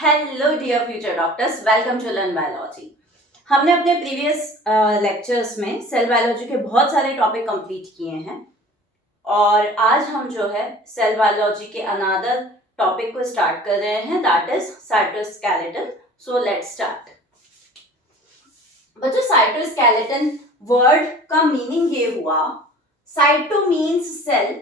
Hello dear future doctors, welcome to learn biology. हमने अपने previous lectures में cell biology के बहुत सारे टॉपिक कंप्लीट किए हैं और आज हम जो है सेल बायोलॉजी के अनदर टॉपिक को स्टार्ट कर रहे हैं, that is cytoskeleton. So let's start. बच्चों, साइटोस्केलेटन वर्ड का मीनिंग ये हुआ, साइटो मीन्स सेल,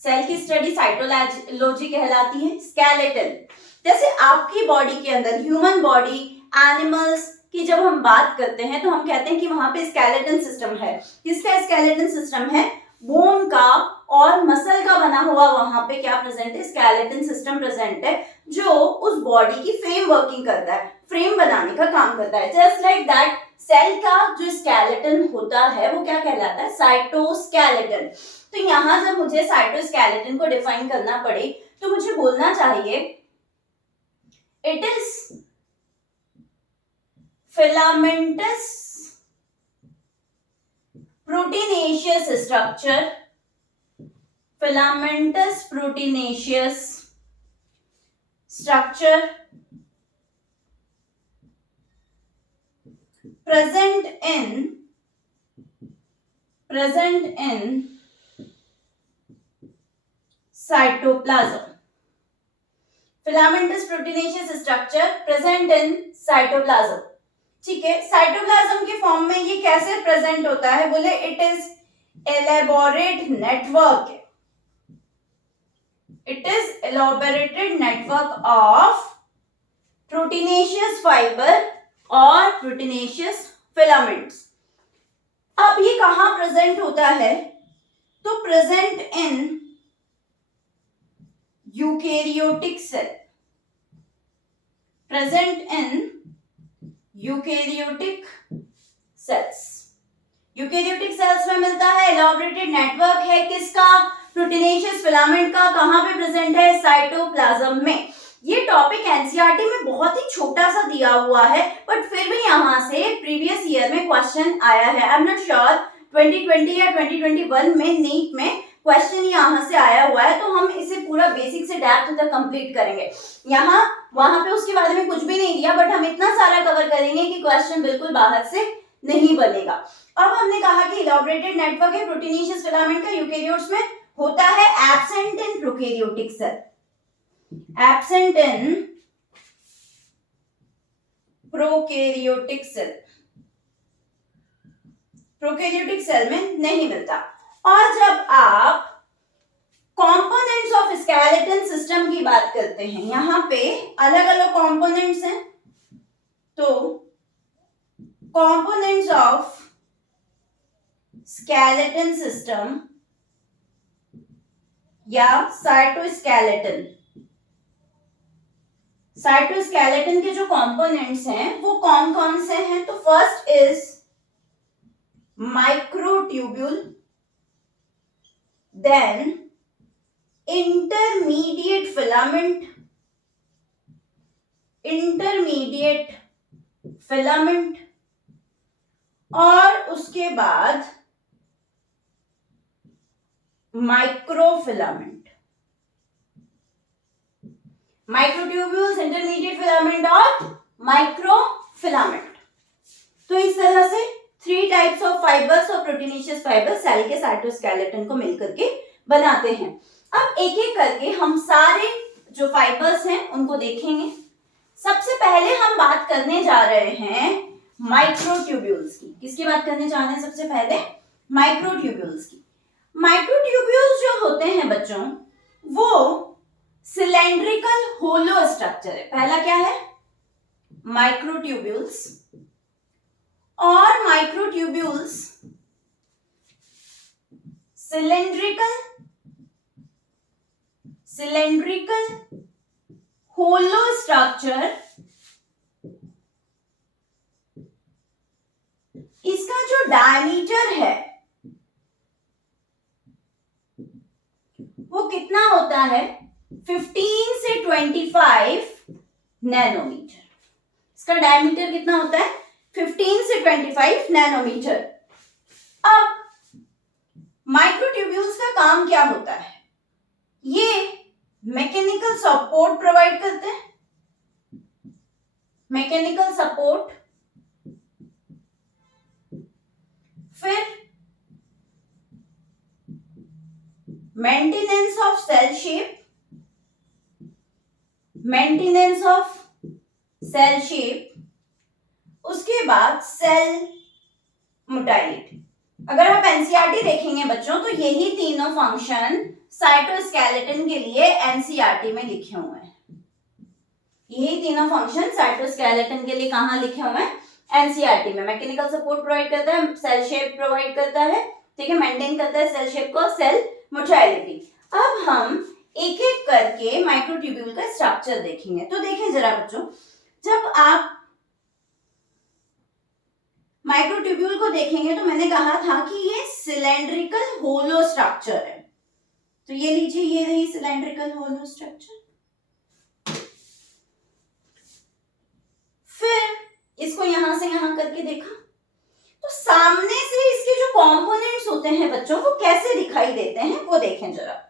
सेल की स्टडी साइटोलॉजी कहलाती है। स्केलेटन जैसे आपकी बॉडी के अंदर, ह्यूमन बॉडी, एनिमल्स की जब हम बात करते हैं तो हम कहते हैं कि वहां पे स्केलेटन सिस्टम है। किसका स्केलेटन सिस्टम है? बोन का और मसल का बना हुआ वहां पे क्या प्रेजेंट है? स्केलेटन सिस्टम प्रेजेंट है, जो उस बॉडी की फ्रेम वर्किंग करता है, फ्रेम बनाने का काम करता है। जस्ट लाइक दैट, सेल का जो स्केलेटन होता है वो क्या कहलाता है? साइटोस्केलेटन। तो यहां जब मुझे साइटोस्केलेटन को डिफाइन करना पड़े तो मुझे बोलना चाहिए it is filamentous proteinaceous structure, filamentous proteinaceous structure present in cytoplasm. Filamentous proteinaceous structure present in cytoplasm. ठीक है, साइटोप्लाज्म के फॉर्म में ये कैसे प्रेजेंट होता है? बोले it is elaborate network, it is elaborated network of proteinaceous fibre और प्रोटीनेशियस फिलामेंट्स। अब ये कहां प्रेजेंट होता है? तो present in eukaryotic cell, present in eukaryotic cells. Eukaryotic cells में मिलता है, एलॉबरेटेड नेटवर्क है किसका? प्रोटीनेशियस फिलामेंट का। कहां पे प्रेजेंट है? साइटोप्लाज्म में। ये टॉपिक एनसीईआरटी में बहुत ही छोटा सा दिया हुआ है, बट फिर भी यहां से प्रीवियस ईयर में क्वेश्चन आया है। आई एम नॉट श्योर 2020 या 2021 में नीट में क्वेश्चन यहां से आया हुआ है, तो हम इसे पूरा बेसिक से डेप्थ तक कंप्लीट करेंगे। यहाँ वहां पे उसके बारे में कुछ भी नहीं दिया, बट हम इतना सारा कवर करेंगे कि क्वेश्चन बिल्कुल बाहर से नहीं बनेगा। अब हमने कहा कि इलॉबरेटेड नेटवर्क है प्रोटीनेशियस फिलामेंट का, यूकेरियोट्स में होता है, absent in prokaryotic cell, absent in prokaryotic cell, prokaryotic cell में नहीं मिलता। और जब आप कंपोनेंट्स ऑफ स्केलेटन सिस्टम की बात करते हैं, यहां पे अलग अलग कंपोनेंट्स हैं, तो कंपोनेंट्स ऑफ स्केलेटन सिस्टम या साइटोस्केलेटन, साइटोस्केलेटन के जो कंपोनेंट्स हैं वो कौन कौन से हैं? तो first is microtubule, then intermediate filament, और उसके बाद माइक्रोफिलामेंट, माइक्रोट्यूब्यूल्स, इंटरमीडिएट फिलामेंट और माइक्रोफिलामेंट। तो इस तरह से 3 टाइप्स ऑफ फाइबर्स और प्रोटीनेशियस फाइबर सेल के साइटोस्केलेटन को मिलकर के बनाते हैं। अब एक एक करके हम सारे जो फाइबर्स हैं उनको देखेंगे। सबसे पहले हम बात करने जा रहे हैं माइक्रोट्यूब्यूल्स की। किसकी बात करने जा रहे हैं सबसे पहले? माइक्रोट्यूब्यूल्स की। माइक्रोट्यूब्यूल्स जो होते हैं बच्चों, वो सिलेंड्रिकल होलो स्ट्रक्चर है। पहला क्या है? माइक्रोट्यूब्यूल्स। और माइक्रोट्यूब्यूल्स सिलेंड्रिकल होलो स्ट्रक्चर, इसका जो डायमीटर है वो कितना होता है? 15 से 25 नैनोमीटर। इसका डायमीटर कितना होता है? 15 से 25 नैनोमीटर। अब माइक्रोट्यूब्यूल्स का काम क्या होता है? ये मैकेनिकल सपोर्ट प्रोवाइड करते हैं, मैकेनिकल सपोर्ट, फिर maintenance of cell shape, maintenance of cell shape, उसके बाद सेल मोटाइलिटी। अगर आप एनसीईआरटी देखेंगे बच्चों तो यही तीनों फंक्शन साइटोस्केलेटन के लिए एनसीईआरटी में लिखे हुए हैं। यही तीनों फंक्शन साइटोस्केलेटन के लिए कहां लिखे हुए हैं? एनसीईआरटी में। मैकेनिकल सपोर्ट प्रोवाइड करता है, सेल शेप प्रोवाइड करता है, ठीक है, मेंटेन करता है सेल शेप को, सेल मोटाइलिटी। अब हम एक एक करके माइक्रोट्यूब्यूल का स्ट्रक्चर देखेंगे। तो देखें जरा बच्चों, जब आप माइक्रोट्यूब्यूल को देखेंगे तो मैंने कहा था कि ये सिलेंड्रिकल होलो स्ट्रक्चर है। तो ये लीजिए, ये रही सिलेंड्रिकल होलो स्ट्रक्चर। फिर इसको यहां से यहां करके देखा तो सामने से इसके जो कंपोनेंट्स होते हैं बच्चों वो कैसे दिखाई देते हैं वो देखें जरा।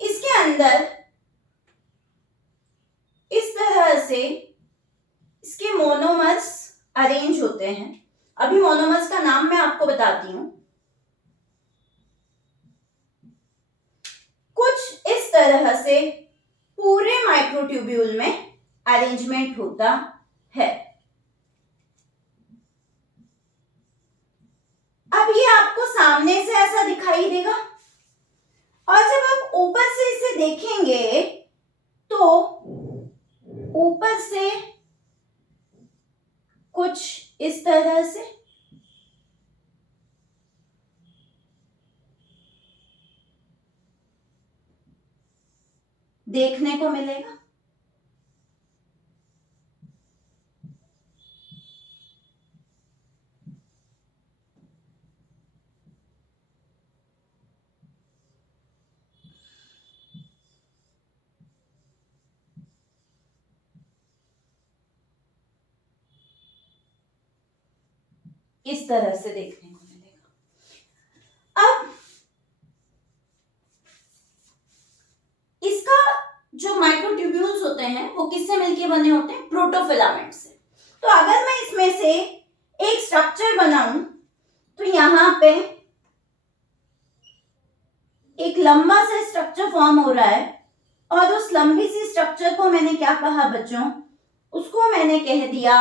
इसके अंदर इस तरह से इसके मोनोमर्स अरेंज होते हैं। अभी मोनोमर्स का नाम मैं आपको बताती हूं। कुछ इस तरह से पूरे माइक्रोट्यूब्यूल में अरेंजमेंट होता है। अब ये आपको सामने से ऐसा दिखाई देगा और जब आप ऊपर से इसे देखेंगे तो ऊपर से कुछ इस तरह से देखने को मिलेगा। इस तरह से देखने को मिलेगा। अब इसका जो माइक्रोट्यूब्यूल्स होते हैं वो किससे मिलके बने होते हैं? प्रोटोफिलामेंट से। तो अगर मैं इसमें से एक स्ट्रक्चर बनाऊं तो यहां पे एक लंबा सा स्ट्रक्चर फॉर्म हो रहा है और उस लंबी सी स्ट्रक्चर को मैंने क्या कहा बच्चों? उसको मैंने कह दिया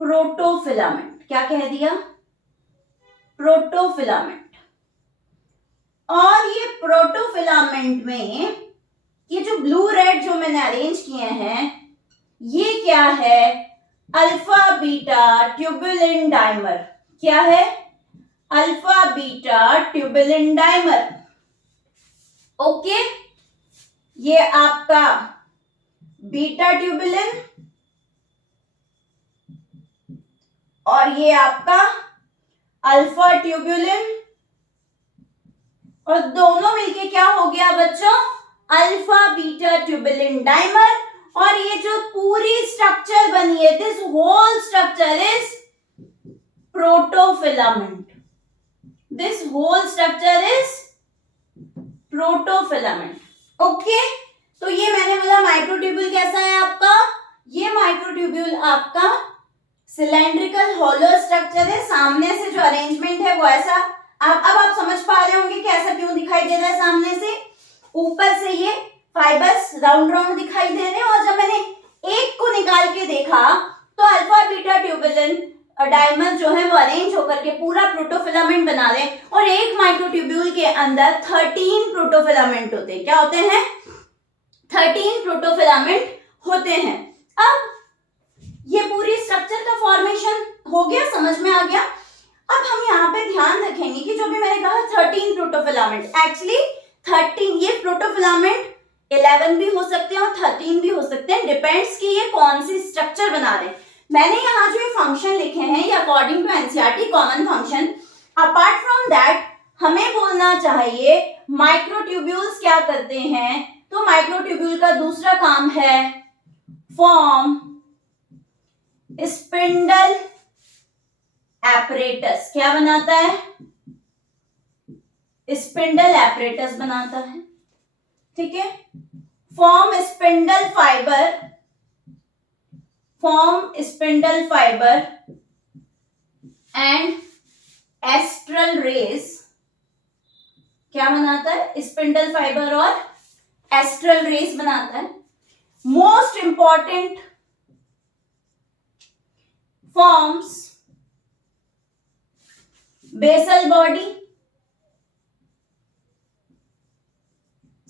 प्रोटोफिलामेंट। क्या कह दिया? प्रोटोफिलामेंट। और ये प्रोटोफिलामेंट में ये जो ब्लू रेड जो मैंने अरेंज किए हैं ये क्या है? Alpha beta tubulin dimer. क्या है? Alpha beta tubulin dimer. Okay, ये आपका बीटा ट्यूबुलिन और ये आपका अल्फा ट्यूबुलिन और दोनों मिलके क्या हो गया बच्चों? Alpha beta tubulin dimer. और ये जो पूरी स्ट्रक्चर बनी है, this whole structure is protofilament. This whole structure is protofilament. Okay, तो ये मैंने बोला माइक्रोट्यूब्यूल कैसा है आपका? ये माइक्रोट्यूब्यूल आपका सिलेंड्रिकल हॉलो स्ट्रक्चर है। सामने से जो अरेंजमेंट है वो ऐसा, अब आप समझ पा रहे होंगे कि ऐसा क्यों दिखाई दे रहा है। सामने से ऊपर से ये फाइबर्स राउंड राउंड दिखाई दे रहे हैं और जब मैंने एक को निकाल के देखा तो अल्फा बीटा ट्यूबुलिन डाइमर जो है वो अरेंज होकर के पूरा प्रोटोफिलामेंट बना रहे हैं। और एक माइक्रोट्यूब्यूल के अंदर 13 प्रोटोफिलामेंट होते हैं। क्या होते हैं? 13 प्रोटोफिलामेंट होते हैं। अब ये पूरी स्ट्रक्चर का फॉर्मेशन हो गया, समझ में आ गया। अब हम यहाँ पे ध्यान रखेंगे कि जो भी मैंने कहा 13 प्रोटोफिलामेंट, एक्चुअली 13 ये प्रोटोफिलामेंट 11 भी हो सकते हैं और 13 भी हो सकते हैं, डिपेंड्स कि ये कौन सी स्ट्रक्चर बना रहे हैं। मैंने यहाँ जो ये फंक्शन लिखे हैं ये according to NCERT common function. Apart from that हमें बोलना चाहिए माइक्रोट्यूब्यूल्स क्या करते हैं। तो माइक्रोट्यूब्यूल का दूसरा काम है फॉर्म स्पिंडल एपरेटस क्या बनाता है? स्पिंडल एपरेटस बनाता है, ठीक है। Form spindle fibre and astral rays क्या बनाता है? स्पिंडल फाइबर और एस्ट्रल रेस बनाता है। Most important forms basal body,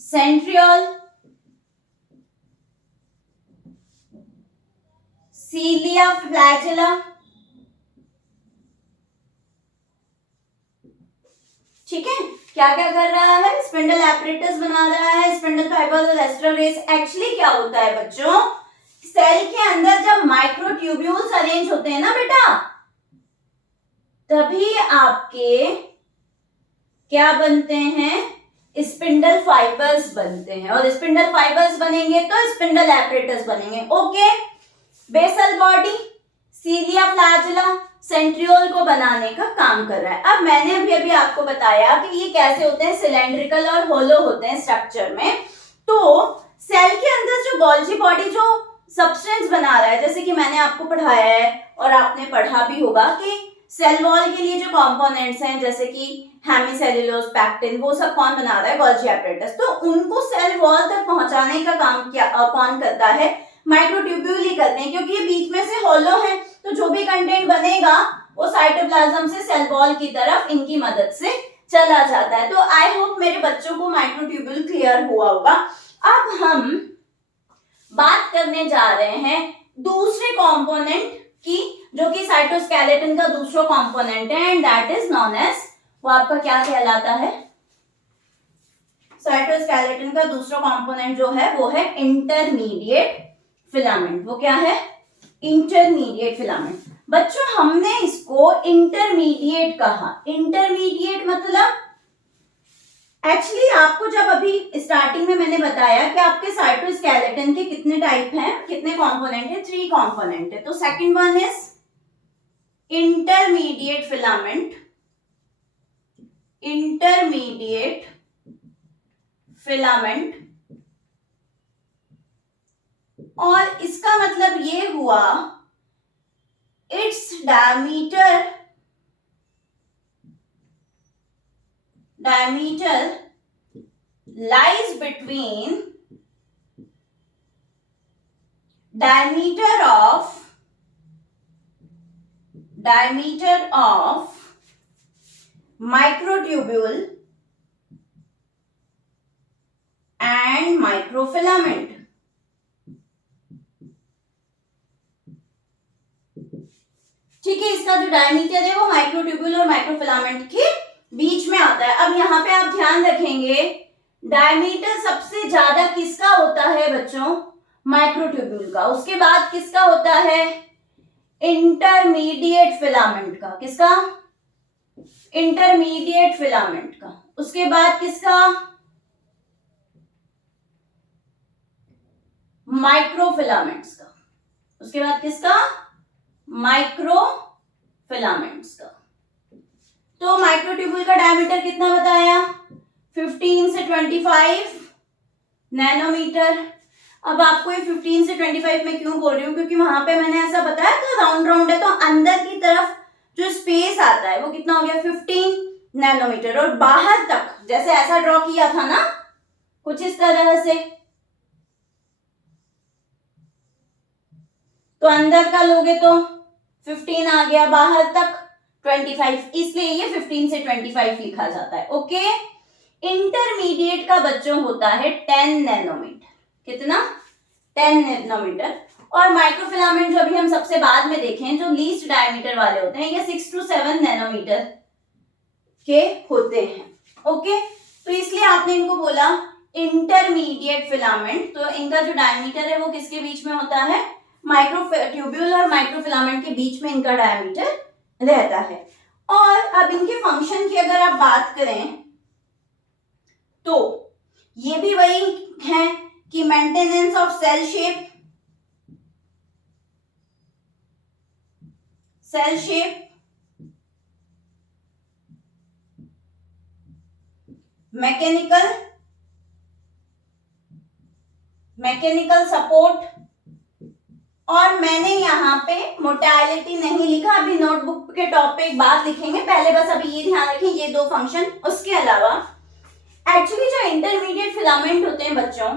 centriole, cilia flagella, ठीक है। क्या क्या कर रहा है? स्पिंडल एपरेटस बना रहा है, स्पिंडल फाइबर्स और एस्ट्रल रेस। एक्चुअली क्या होता है बच्चों, सेल के अंदर जब माइक्रोट्यूब्यूल्स अरेंज होते हैं ना बेटा, तभी आपके क्या बनते हैं? स्पिंडल फाइबर्स बनते हैं, और स्पिंडल फाइबर्स बनेंगे तो स्पिंडल एपरेटस बनेंगे। Okay, basal body, cilia flagella, centriole को बनाने का काम कर रहा है। अब मैंने अभी आपको बताया कि ये कैसे होते हैं, सिलेंड्रिकल और होलो होते हैं स्ट्रक्चर में। तो सेल के अंदर जो गोल्जी बॉडी जो सब्सटेंस बना रहा है, जैसे कि मैंने आपको पढ़ाया है और आपने पढ़ा भी होगा कि सेल वॉल के लिए जो कंपोनेंट्स हैं जैसे कि हेमीसेल्यूलोज, पैक्टिन, वो सब कौन बना रहा है? Golgi apparatus. तो उनको सेल वॉल तक पहुंचाने का काम क्या कौन करता है? माइक्रोट्यूब्यूल ही करते हैं, क्योंकि ये बीच में से होलो है, तो जो भी कंटेंट बनेगा वो साइटोप्लाज्म से सेल वॉल की तरफ इनकी मदद से चला जाता है। तो आई होप मेरे बच्चों को माइक्रोट्यूब्यूल क्लियर हुआ होगा। अब हम बात करने जा रहे हैं दूसरे कंपोनेंट की, जो कि साइटोस्केलेटन का दूसरा कंपोनेंट है, and that is non age, वो आपका क्या कहलाता है? साइटोस्केलेटन का दूसरा कंपोनेंट जो है वो है इंटरमीडिएट फिलामेंट। वो क्या है? Intermediate filament. बच्चों हमने इसको इंटरमीडिएट कहा। इंटरमीडिएट मतलब एक्चुअली आपको जब अभी स्टार्टिंग में मैंने बताया कि आपके साइटोस्केलेटन के कितने टाइप हैं, कितने कंपोनेंट हैं? 3 कंपोनेंट है। तो second one is intermediate filament, intermediate filament, और इसका मतलब ये हुआ its diameter lies between diameter of microtubule and microfilament। ठीक है, इसका जो डायमीटर है वो माइक्रोट्यूब्यूल और माइक्रोफिलामेंट के बीच में आता है। अब यहाँ पे आप ध्यान रखेंगे, डायमीटर सबसे ज्यादा किसका होता है बच्चों? माइक्रोट्यूब्यूल का। उसके बाद किसका होता है? इंटरमीडिएट फिलामेंट का। किसका? इंटरमीडिएट फिलामेंट का। उसके बाद किसका? माइक्रोफिलामेंट्स का। उसके बाद किसका? माइक्रोफिलामेंट्स का। तो माइक्रोट्यूब्यूल का डायमीटर कितना बताया? 15 से 25 नैनोमीटर। अब आपको ये 15 से 25 में क्यों बोल रही हूँ, क्योंकि वहां पे मैंने ऐसा बताया था राउंड राउंड है, तो अंदर की तरफ जो स्पेस आता है वो कितना हो गया? 15 नैनोमीटर। और बाहर तक जैसे ऐसा ड्रॉ किया था ना, कुछ इस तरह से, तो अंदर का लोगे तो 15 आ गया, बाहर तक 25, इसलिए ये 15 से 25 लिखा जाता है। ओके, इंटरमीडिएट का बच्चों होता है 10 नैनोमीटर। कितना? 10 नैनोमीटर। और माइक्रोफिलामेंट जो अभी हम सबसे बाद में देखें, जो लीस्ट डायमीटर वाले होते हैं, ये 6 to 7 नैनोमीटर के होते हैं। ओके, तो इसलिए आपने इनको बोला इंटरमीडिएट फिलामेंट। तो इनका जो डायमीटर है वो किसके बीच में होता है? माइक्रोट्यूब्यूल और माइक्रोफिलामेंट के बीच में इनका डायमीटर रहता है। और अब इनके फंक्शन की अगर आप बात करें तो ये भी वही है कि maintenance of cell shape, mechanical support, और मैंने यहाँ पे मोटालिटी नहीं लिखा, अभी नोटबुक के टॉप पे एक बात लिखेंगे, पहले बस अभी ये ध्यान रखें ये दो फंक्शन। उसके अलावा एक्चुअली जो इंटरमीडिएट फिलामेंट होते हैं बच्चों,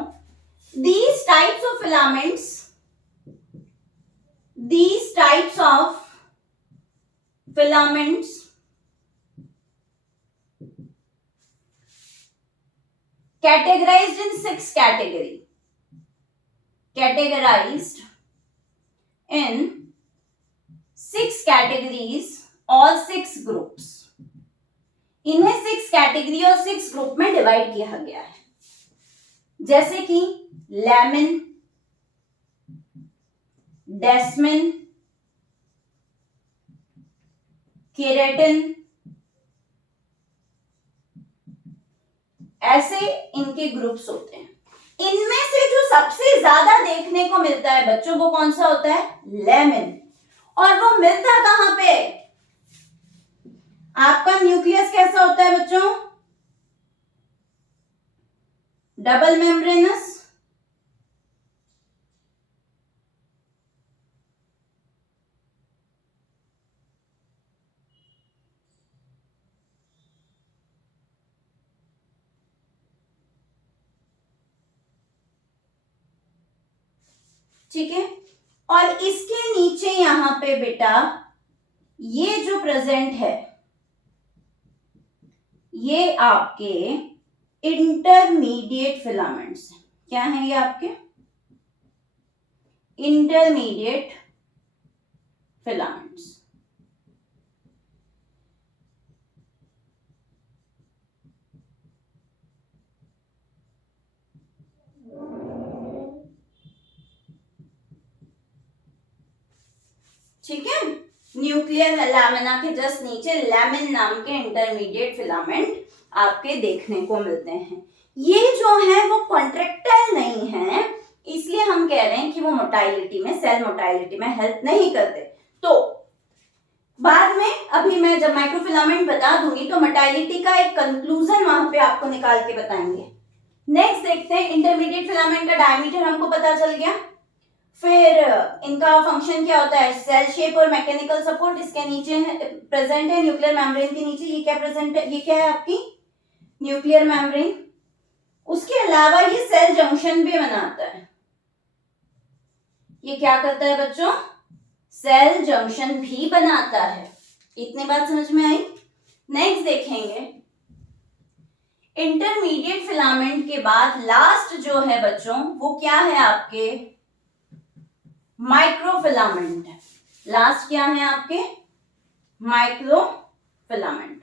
these types of filaments categorized in six categories or six groups। इन्हें 6 कैटेगरी और 6 ग्रुप में डिवाइड किया गया है, जैसे कि लैमिन, डेस्मिन, केराटिन, ऐसे इनके ग्रुप्स होते हैं। इनमें से जो सबसे ज्यादा देखने को मिलता है बच्चों वो कौन सा होता है? लैमिन। और वो मिलता कहां पे? आपका न्यूक्लियस कैसा होता है बच्चों? डबल मेम्ब्रेनस, ठीक है। और इसके नीचे यहां पे बेटा ये जो प्रेजेंट है ये आपके इंटरमीडिएट फिलामेंट्स हैं। क्या है ये? आपके इंटरमीडिएट फिलामेंट्स। ठीक है, न्यूक्लियर लैमिना के जस्ट नीचे लैमिन नाम के इंटरमीडिएट फिलामेंट आपके देखने को मिलते हैं। ये जो है वो कॉन्ट्रैक्टाइल नहीं है, इसलिए हम कह रहे हैं कि वो मोटाइलिटी में, सेल मोटाइलिटी में हेल्प नहीं करते। तो बाद में अभी मैं जब माइक्रोफिलामेंट बता दूंगी तो मोटाइलिटी का एक कंक्लूजन वहां पे आपको निकाल के बताएंगे। नेक्स्ट देखते हैं, इंटरमीडिएट फिलामेंट का डायमीटर हमको पता चल गया। फिर इनका फंक्शन क्या होता है? सेल शेप और मैकेनिकल सपोर्ट। इसके नीचे प्रेजेंट है न्यूक्लियर मेम्ब्रेन के नीचे, ये क्या प्रेजेंट है? ये क्या है? आपकी न्यूक्लियर मेम्ब्रेन। उसके अलावा ये सेल जंक्शन भी बनाता है। ये क्या करता है बच्चों? सेल जंक्शन भी बनाता है। इतनी बात समझ में आई? नेक्स्ट देखेंगे, इंटरमीडिएट फिलामेंट के बाद लास्ट जो है बच्चों वो क्या है? आपके माइक्रोफिलामेंट है। लास्ट क्या है आपके? माइक्रोफिलामेंट।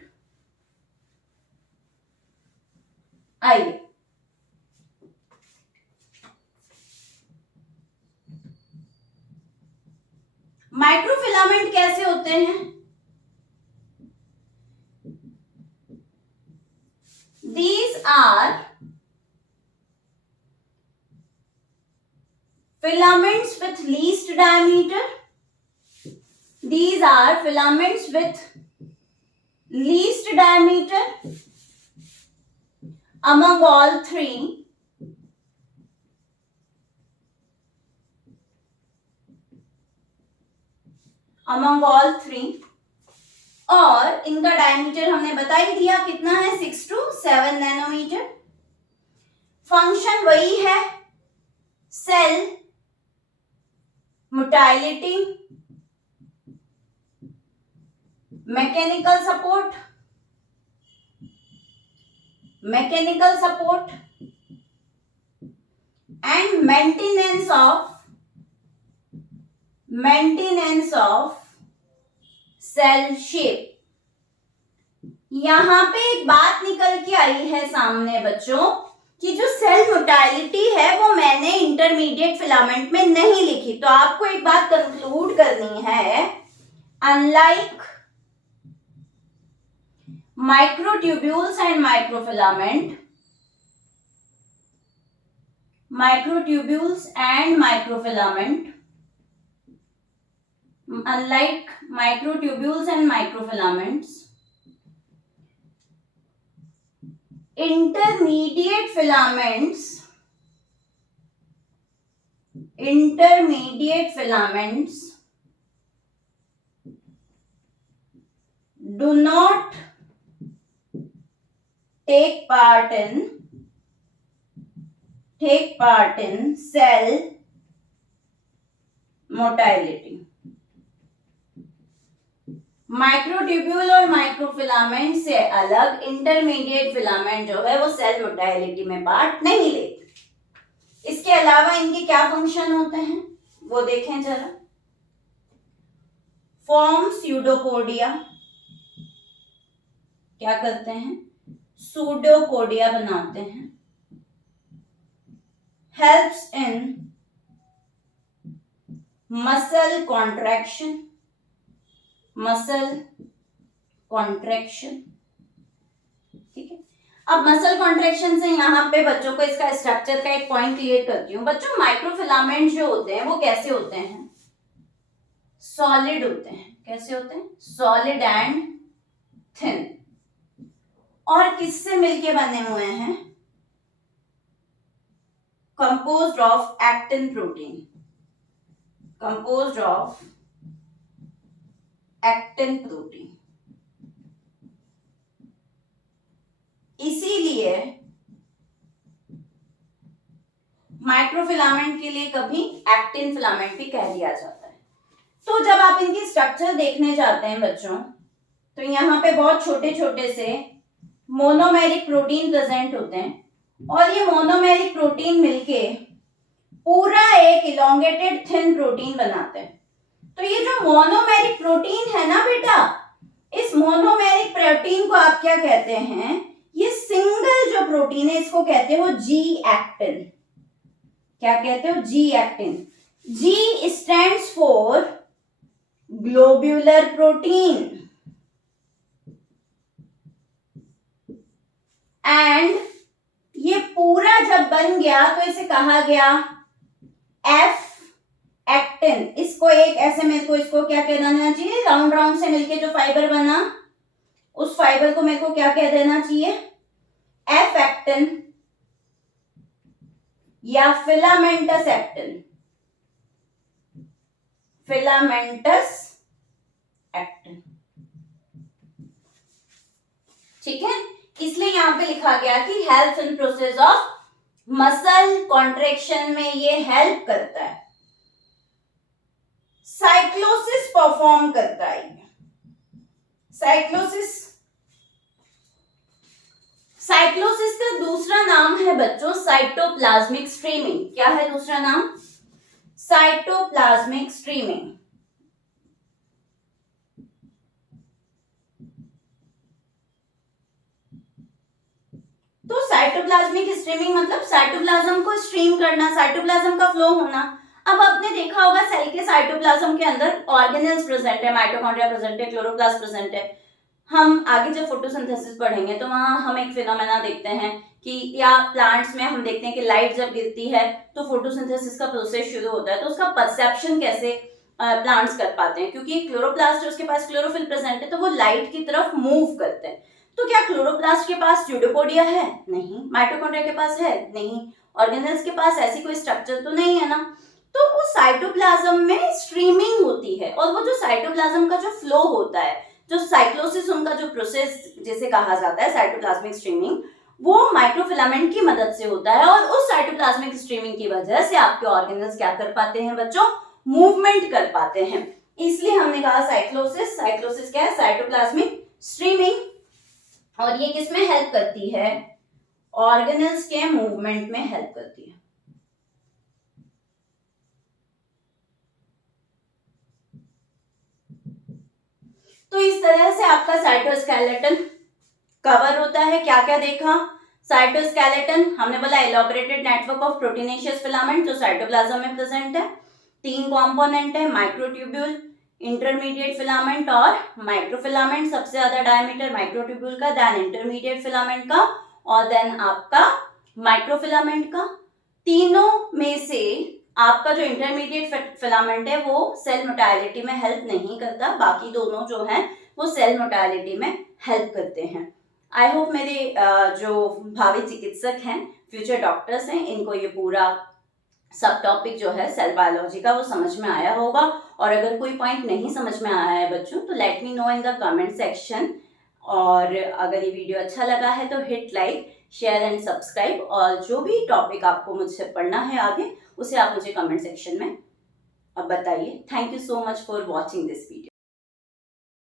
आइए माइक्रोफिलामेंट कैसे होते हैं? These are filaments with least diameter. These are filaments with least diameter among all three. Among all three. और इनका डायमीटर हमने बता ही दिया कितना है? 6 to 7 नैनोमीटर। फंक्शन वही है, cell motility, mechanical support and maintenance of cell shape. यहां पे एक बात निकल के आई है सामने बच्चों कि जो सेल मोटाइलिटी है वो मैंने इंटरमीडिएट फिलामेंट में नहीं लिखी। तो आपको एक बात कंक्लूड करनी है, unlike microtubules and microfilament, unlike microtubules and microfilaments, intermediate filaments do not take part in cell motility. Microtubule और माइक्रोफिलामेंट से अलग इंटरमीडिएट फिलामेंट जो है वो सेल मोटाइलिटी में पार्ट नहीं लेते। इसके अलावा इनके क्या फंक्शन होते हैं वो देखें जरा। फॉर्म स्यूडोपोडिया, क्या करते हैं, सूडोपोडिया बनाते हैं। हेल्प्स इन मसल कॉन्ट्रैक्शन, ठीक है। अब मसल कॉन्ट्रैक्शन से यहाँ पे बच्चों को इसका स्ट्रक्चर का एक पॉइंट क्लियर करती हूँ। बच्चों माइक्रोफिलामेंट जो होते हैं वो कैसे होते हैं, सॉलिड होते हैं। कैसे होते हैं, सॉलिड एंड थिन। और किससे मिलके बने हुए हैं, composed of actin protein, composed of actin protein. इसीलिए माइक्रोफिलामेंट के लिए कभी एक्टिन फिलामेंट भी कह दिया जाता है। तो जब आप इनकी स्ट्रक्चर देखने जाते हैं बच्चों, तो यहाँ पे बहुत छोटे छोटे से मोनोमेरिक प्रोटीन प्रेजेंट होते हैं और ये मोनोमेरिक प्रोटीन मिलके पूरा एक इलोंगेटेड थिन प्रोटीन बनाते हैं। तो ये जो मोनोमेरिक प्रोटीन है ना बेटा, इस मोनोमेरिक प्रोटीन को आप क्या कहते हैं, ये सिंगल जो प्रोटीन है इसको कहते हो जी एक्टिन। क्या कहते हो, G actin. Ji stands for globular protein and ये पूरा जब बन गया तो इसे कहा गया एफ एक्टिन। इसको एक ऐसे मेरे को इसको क्या कह देना चाहिए, राउंड राउंड से मिलके जो फाइबर बना उस फाइबर को मेरे को क्या कह देना चाहिए, एफ एक्टिन या फिलामेंटस एक्टिन, फिलामेंटस एक्टिन। ठीक है, इसलिए यहां पे लिखा गया कि help in process of muscle contraction में ये हेल्प करता है, साइक्लोसिस परफॉर्म करता है। साइक्लोसिस का दूसरा नाम है बच्चों साइटोप्लाज्मिक स्ट्रीमिंग। क्या है दूसरा नाम, साइटोप्लाज्मिक स्ट्रीमिंग। तो साइटोप्लाज्मिक स्ट्रीमिंग मतलब साइटोप्लाज्म को स्ट्रीम करना, साइटोप्लाज्म का फ्लो होना। अब आपने देखा होगा सेल के साइटोप्लाज्म के अंदर ऑर्गेनेल्स प्रेजेंट है, माइटोकॉन्ड्रिया प्रेजेंट है, क्लोरोप्लास्ट प्रेजेंट है। हम आगे जब फोटोसिंथेसिस पढ़ेंगे तो वहां हम एक फिनोमेना देखते हैं कि या प्लांट्स में हम देखते हैं कि लाइट जब गिरती है तो फोटोसिंथेसिस का प्रोसेस शुरू होता है। तो उसका परसेप्शन कैसे प्लांट्स कर पाते हैं, क्योंकि क्लोरोप्लास्ट है उसके पास क्लोरोफिल प्रेजेंट है तो वो लाइट की तरफ मूव करते हैं। तो क्या क्लोरोप्लास्ट के पास स्यूडोपोडिया है, नहीं। माइटोकॉन्ड्रिया के पास है, नहीं। ऑर्गेनेल्स के पास ऐसी कोई स्ट्रक्चर तो नहीं है ना। तो वो साइटोप्लाज्म में स्ट्रीमिंग होती है और वो जो साइटोप्लाज्म का जो फ्लो होता है, जो साइक्लोसिस उनका जो प्रोसेस जिसे कहा जाता है साइटोप्लाज्मिक स्ट्रीमिंग, वो माइक्रोफिलामेंट की मदद से होता है। और उस साइटोप्लाज्मिक स्ट्रीमिंग की वजह से आपके ऑर्गेनल्स क्या कर पाते हैं बच्चों, मूवमेंट कर पाते हैं। इसलिए हमने कहा साइक्लोसिस। साइक्लोसिस क्या है, साइटोप्लाज्मिक स्ट्रीमिंग। और ये किसमें हेल्प करती है, ऑर्गेनल्स के मूवमेंट में हेल्प करती है। तो इस तरह से आपका साइटोस्केलेटन कवर होता है। क्या क्या देखा, साइटोस्केलेटन हमने बोला एलॉबरेटेड नेटवर्क ऑफ प्रोटीनेशियस फिलामेंट जो साइटोप्लाज्म में प्रेजेंट है। 3 कंपोनेंट है, माइक्रोट्यूब्यूल, इंटरमीडिएट फिलामेंट और माइक्रोफिलामेंट। सबसे ज्यादा डायमीटर माइक्रोट्यूब्यूल का, देन इंटरमीडिएट फिलामेंट का और देन आपका माइक्रोफिलामेंट का। तीनों में से आपका जो इंटरमीडिएट फिलामेंट है वो सेल मोटाइलिटी में हेल्प नहीं करता, बाकी दोनों जो हैं वो सेल मोटाइलिटी में हेल्प करते हैं। आई होप मेरे जो भावी चिकित्सक हैं, फ्यूचर डॉक्टर्स हैं, इनको ये पूरा सब टॉपिक जो है सेल बायोलॉजी का वो समझ में आया होगा। और अगर कोई पॉइंट नहीं समझ में आया है बच्चों, तो let me know in the comment section. और अगर ये वीडियो अच्छा लगा है तो hit like, share and subscribe. और जो भी टॉपिक आपको मुझसे पढ़ना है आगे, उसे आप मुझे कमेंट सेक्शन में बताइए। Thank you so much for watching this video.